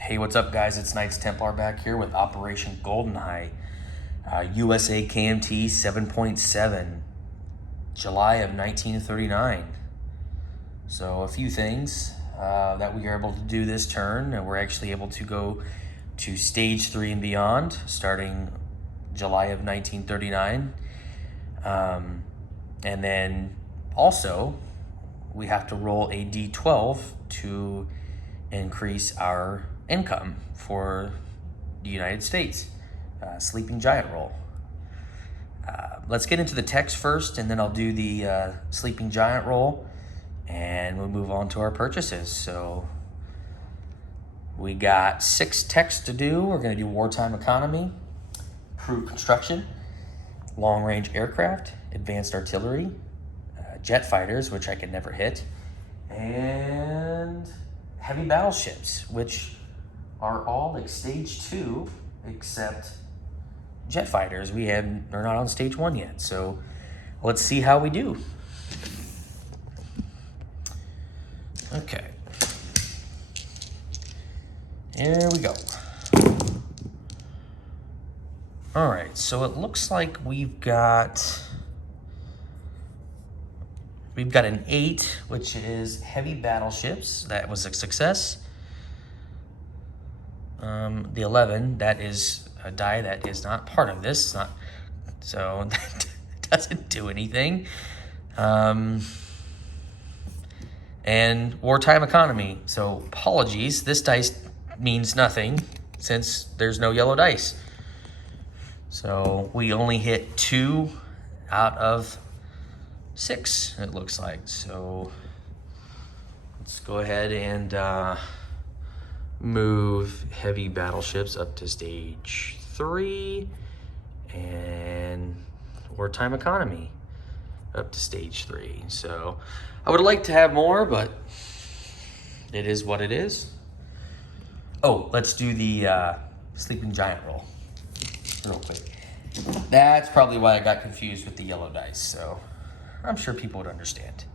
Hey, what's up, guys? It's Knights Templar back here with Operation Goldeneye. USA KMT 7.7, July of 1939. So a few things that we are able to do this turn, and we're actually able to go to stage 3 and beyond, starting July of 1939. And then also, we have to roll a D12 to increase our income for the United States. Sleeping Giant roll. Let's get into the text first, and then I'll do the Sleeping Giant roll, and we'll move on to our purchases. So we got 6 texts to do. We're going to do wartime economy, crew construction, long-range aircraft, advanced artillery, jet fighters, which I can never hit, and heavy battleships, which are all like stage 2, except jet fighters. They're not on stage 1 yet. So let's see how we do. Okay. Here we go. All right, so it looks like we've got an 8, which is heavy battleships. That was a success. The 11, that is a die that is not part of this. So that doesn't do anything. And wartime economy. So apologies, this dice means nothing since there's no yellow dice. So we only hit 2 out of 6, it looks like. So let's go ahead and move heavy battleships up to stage 3 and wartime economy up to stage 3. So I would like to have more, but it is what it is. Oh, let's do the Sleeping Giant roll real quick. That's probably why I got confused with the yellow dice, so I'm sure people would understand.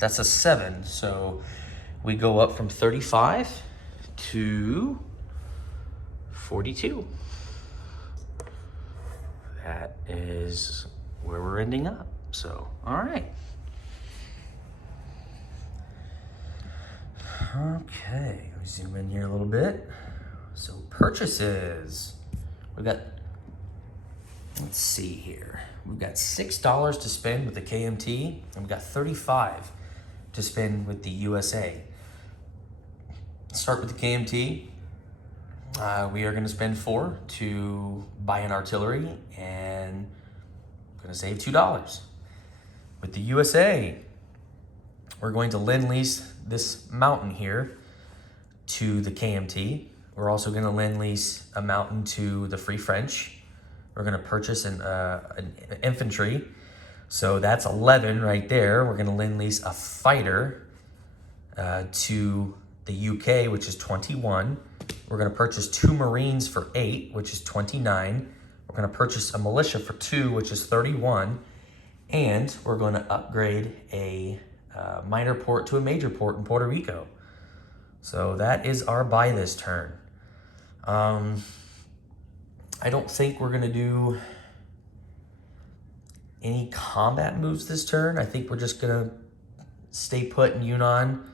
That's a 7, so we go up from 35 to 42. That is where we're ending up. So, all right. Okay, let me zoom in here a little bit. So purchases, let's see here. We've got $6 to spend with the KMT, and we've got 35 to spend with the USA. Start with the KMT. We are going to spend 4 to buy an artillery, and I'm going to save $2. With the USA, we're going to lend-lease this mountain here to the KMT. We're also going to lend-lease a mountain to the Free French. We're going to purchase an infantry. So that's 11 right there. We're going to lend-lease a fighter to the UK, which is 21. We're going to purchase 2 Marines for 8, which is 29. We're going to purchase a militia for 2, which is 31. And we're going to upgrade a minor port to a major port in Puerto Rico. So that is our buy this turn. I don't think we're going to do any combat moves this turn. I think we're just going to stay put in Yunnan.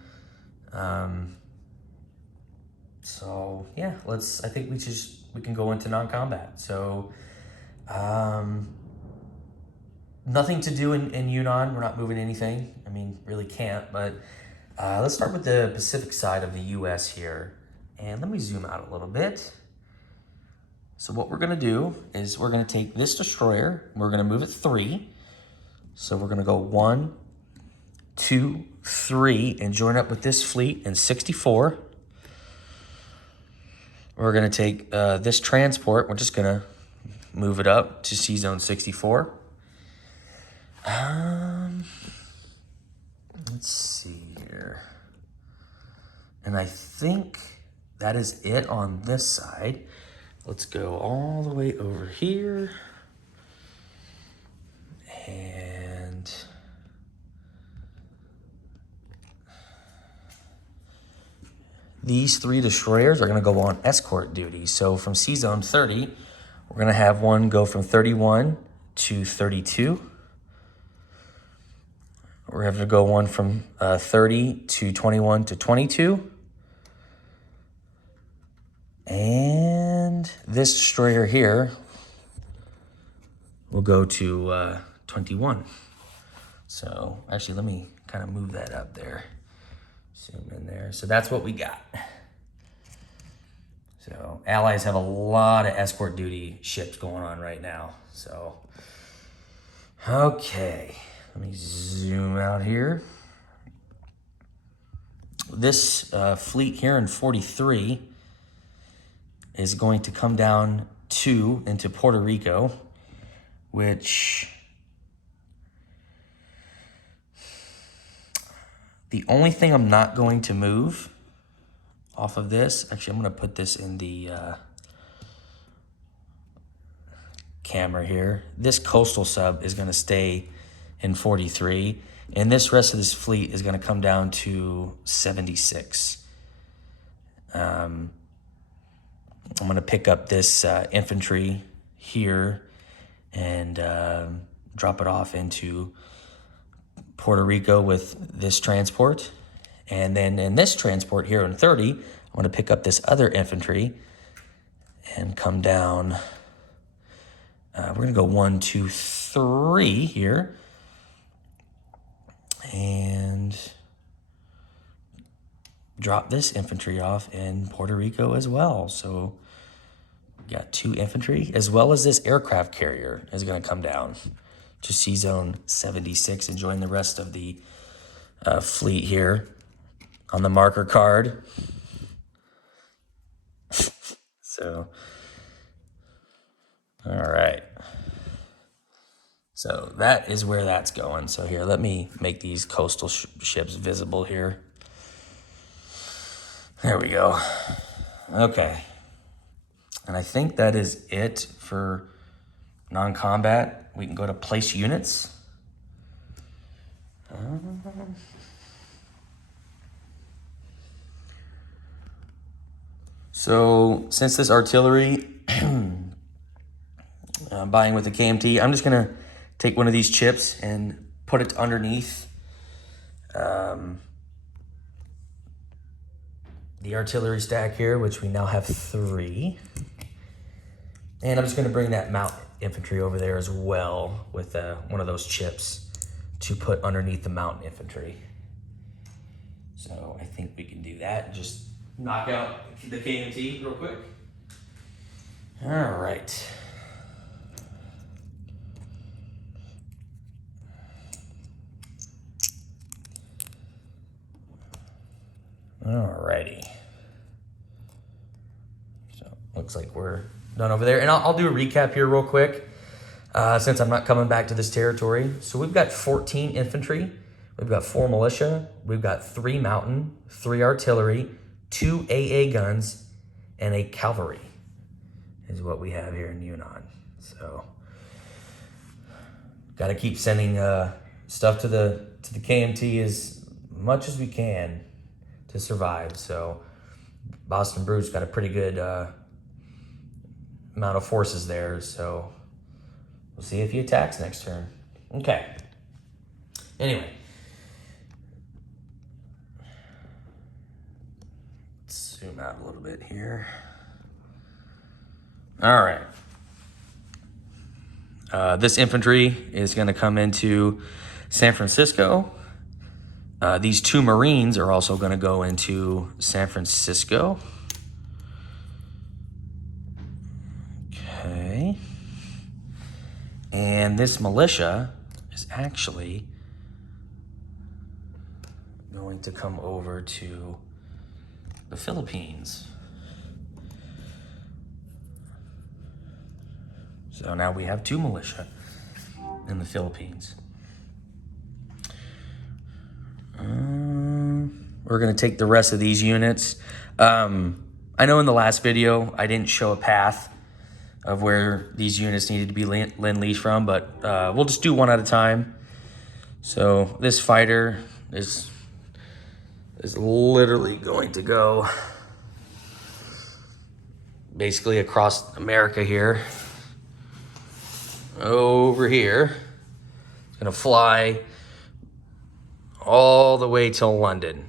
So yeah, I think we can go into non-combat. So nothing to do in Yunnan. We're not moving anything. I mean, really can't, but let's start with the Pacific side of the US here. And let me zoom out a little bit. So what we're gonna do is we're gonna take this destroyer, we're gonna move it 3. So we're gonna go 1, 2, 3, and join up with this fleet in 64. We're gonna take this transport, we're just gonna move it up to C Zone 64. Let's see here. And I think that is it on this side. Let's go all the way over here. And these 3 destroyers are going to go on escort duty. So from Sea Zone 30, we're going to have one go from 31 to 32. We're going to go one from 30 to 21 to 22. And this destroyer here will go to 21. So actually, let me kind of move that up there. Zoom in there. So that's what we got. So Allies have a lot of escort duty ships going on right now. So, okay. Let me zoom out here. This fleet here in 43 is going to come down into Puerto Rico, which the only thing I'm not going to move off of this, actually I'm going to put this in the camera here. This coastal sub is going to stay in 43, and this rest of this fleet is going to come down to 76. I'm going to pick up this infantry here and drop it off into Puerto Rico with this transport. And then in this transport here in 30, I'm going to pick up this other infantry and come down. We're going to go 1, 2, 3 here. And drop this infantry off in Puerto Rico as well. So we got 2 infantry, as well as this aircraft carrier is going to come down to Sea Zone 76 and join the rest of the fleet here on the marker card. So, all right. So that is where that's going. So here, let me make these coastal ships visible here. There we go. Okay. And I think that is it for non-combat. We can go to place units. So since this artillery I'm buying with the KMT, I'm just going to take one of these chips and put it underneath the artillery stack here, which we now have 3. And I'm just going to bring that mount infantry over there as well with one of those chips to put underneath the mountain infantry. So I think we can do that. Just knock out the KMT real quick. All right. Alrighty. So looks like we're done over there. And I'll do a recap here real quick since I'm not coming back to this territory. So we've got 14 infantry. We've got 4 militia. We've got 3 mountain, 3 artillery, 2 AA guns, and a cavalry is what we have here in Yunnan. So got to keep sending stuff to the KMT as much as we can to survive. So Boston Brew's got a pretty good amount of forces there. So we'll see if he attacks next turn. Okay. Anyway. Let's zoom out a little bit here. All right. This infantry is going to come into San Francisco. These 2 Marines are also going to go into San Francisco. Okay. And this militia is actually going to come over to the Philippines. So now we have 2 militia in the Philippines. We're going to take the rest of these units. I know in the last video I didn't show a path of where these units needed to be lend-lease from, but we'll just do one at a time. So this fighter is literally going to go basically across America here. Over here. It's gonna fly all the way till London.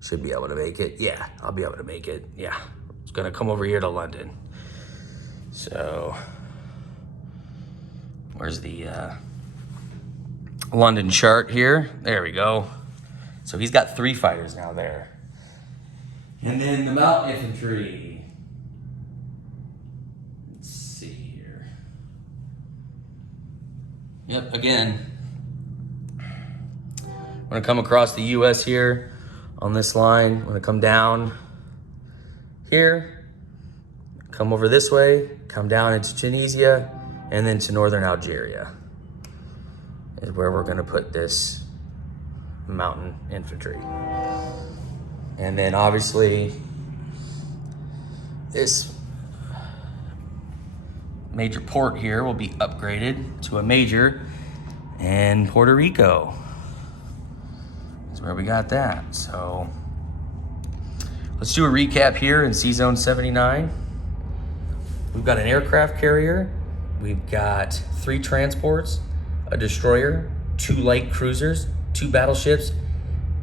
Should be able to make it. Yeah, I'll be able to make it. Yeah, it's gonna come over here to London. So, where's the London chart here? There we go. So he's got 3 fighters now there. And then the mountain infantry. Let's see here. Yep, again, I'm gonna come across the US here on this line. I'm gonna come down here, come over this way, come down into Tunisia, and then to northern Algeria is where we're gonna put this mountain infantry. And then obviously this major port here will be upgraded to a major, and Puerto Rico is where we got that. So let's do a recap here in C-Zone 79. We've got an aircraft carrier, we've got 3 transports, a destroyer, 2 light cruisers, 2 battleships,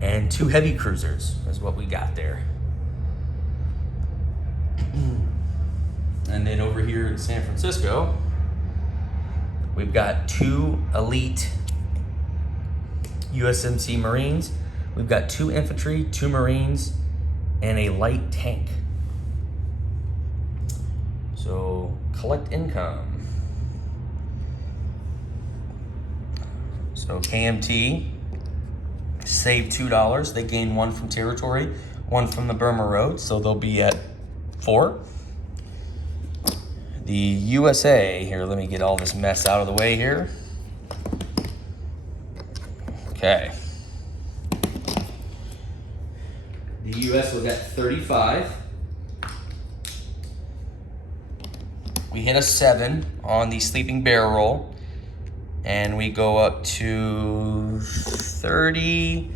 and 2 heavy cruisers is what we got there. And then over here in San Francisco, we've got 2 elite USMC Marines. We've got 2 infantry, 2 Marines, and a light tank. So collect income. So KMT saved $2. They gained 1 from territory, 1 from the Burma Road, so they'll be at 4. The USA, here, let me get all this mess out of the way here. Okay. The US was at 35. We hit a 7 on the sleeping bear roll, and we go up to 30,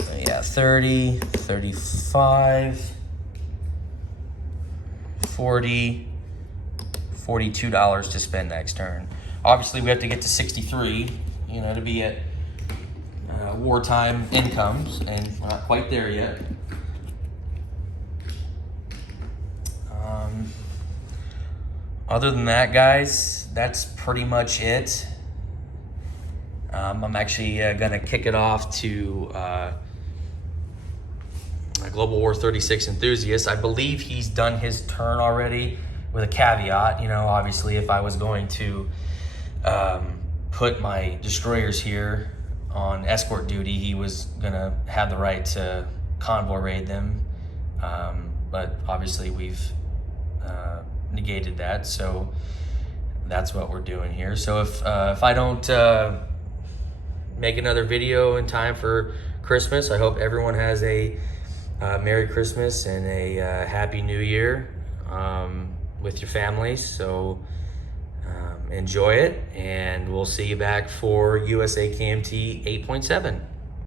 30, 35, 40, $42 to spend next turn. Obviously, we have to get to 63, to be at wartime incomes, and we're not quite there yet. Other than that, guys, that's pretty much it. I'm actually gonna kick it off to Global War 36 enthusiast. I believe he's done his turn already, with a caveat. Obviously, if I was going to put my destroyers here on escort duty, he was gonna have the right to convoy raid them. But obviously we've negated that, so that's what we're doing here. So if I don't make another video in time for Christmas, I hope everyone has a Merry Christmas and a Happy New Year with your families. So enjoy it, and we'll see you back for USA KMT 8.7.